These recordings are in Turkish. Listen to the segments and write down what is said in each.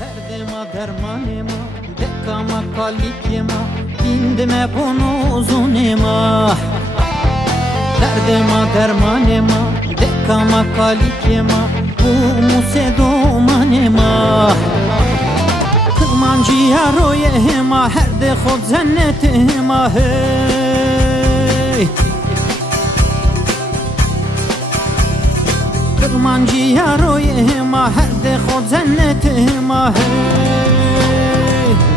Derdime dermanıma, dekama kalikima, bindime bunu uzunima. Derdime dermanıma, dekama kalikima, bu musedomanima. Kırmancı yaroyema, her de khod cennetima hey. Kırmancı yaroyema, her de khod cennetima hey.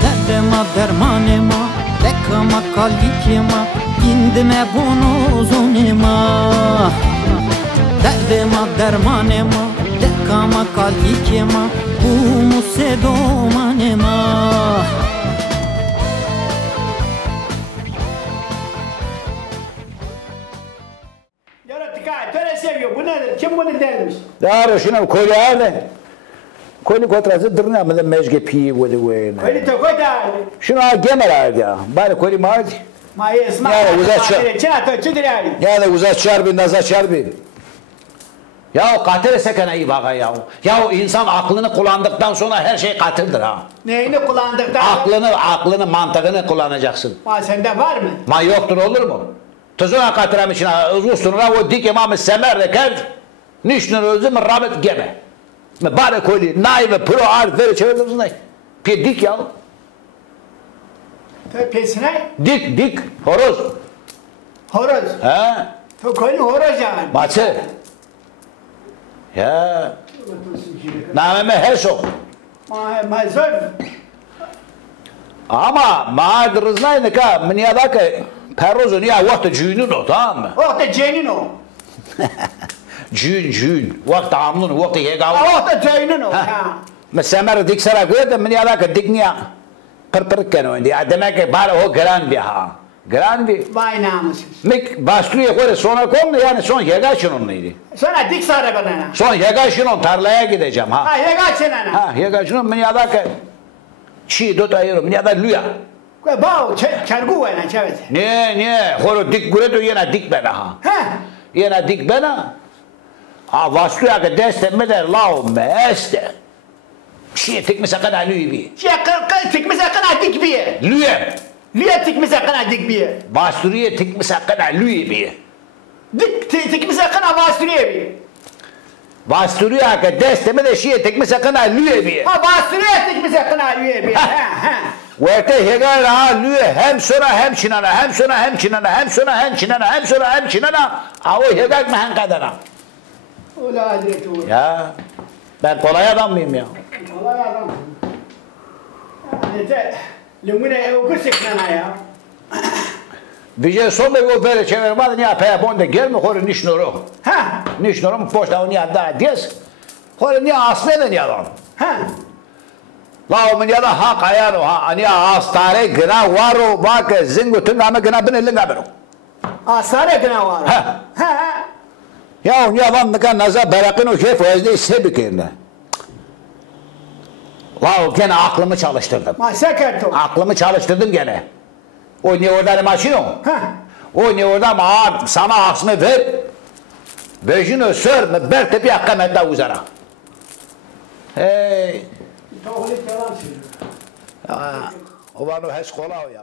Derdime dermanıma, dekama kalikima, bindime bunu uzunima. Derdime dermanıma, dekama kalikima, bu musedomanima. Töre seviyor. Bu nedir? Kim bunu dermiş? Dar şuna koli hale. Koli kotrası dırna mı mezge piyi vedi veyne. Koli to koda. Şuna gemer ya. Bari koli maç. Mai esma. Ya uzatça. Çina to çudirali. Ya da uzatçar bir nazarçar bir. Ya katil sekeneyi baka ya. Ya insan aklını kullandıktan sonra her şey katildir ha. Neyini kullandıktan? Aklını, mantığını kullanacaksın. Ma sende var mı? Ma yoktur olur mu? Tuzuna katıramışsın uzunluğuna o dik imamı semer reker. Nişnur özü mü rabet geme. Bari koli nay ve pro art veri çevirdiniz ne? Pi dik ya. Pesine? Dik horoz. Horoz. He? To koli horoz yani. Maçı. Ya. Nameme her sok. Ma zor. Ama mağdırız neydi ka? Mıniyadaki perrozu niye vakti cüğünün o tamam mı? Vakti cenin o. Cüğün. Vakti amlun, vakti yegav. Vakti cenin o. Mesela dik sarak öyle mıniyadaki dik niye? Pır kenoydu. Demek ki bari o gran bir ha. Gran bir. Vay namussuz. Mik başlıyor koydu sonra kondu yani son yegaçın onlıydı. Sonra dik sarı bana. Son yegaçın on tarlaya gideceğim ha. Ha yegaçın ana. Ha yegaçın on mıniyadaki çiğ dot ayırım mıniyadaki lüya. Bao çargu var ne çavet. Ne horo dik guredo yine dik bena ha. Ha. Yine dik bena. Ha vasluya ki destem der lao meste. Çiğ dik sakın lüyi bir. Şey dik sakın dik bir. Lüye. Lüye dik sakın dik bir. Vasluya dik sakın lüyi bir. Dik sakın vasluya bir. Vasluya ki destem der çiğ dik sakın lüyi bir. Ha vasluya dik sakın lüye bir. Ha. Verte hegal ha lüye hem sonra hem çinana hem sonra hem çinana hem sonra hem çinana hem sonra hem çinana. Ha o hegal mehen kadana. Ola adeti o. Ya ben kolay adam mıyım ya? Kolay adam. Nete. Lumine o kırsiknana ya. Bize sonunda o böyle çevirmedi niye peye bonda gelme kore nişnuru. Ha. Nişnurum poşta o niye daha diyoruz. Kore niye asmeden niye adam. Ha. La o niye da hak ayar o ha. Niye astare gına var o bak zingu tüngame gına bine linga bero. Asare gına var. Ha. Ha. Ya o niye adam ne kadar nazar bırakın o şef özde sebikirne. La o gene aklımı çalıştırdım. Ma sekerto. Aklımı çalıştırdım gene. O niye orada maşin o. Ha. O niye orada sana asmı ver. Vejino sörme ber tepi akkamette uzara. Hey. Tavuk yalan söylüyor. O var o hes kola o ya.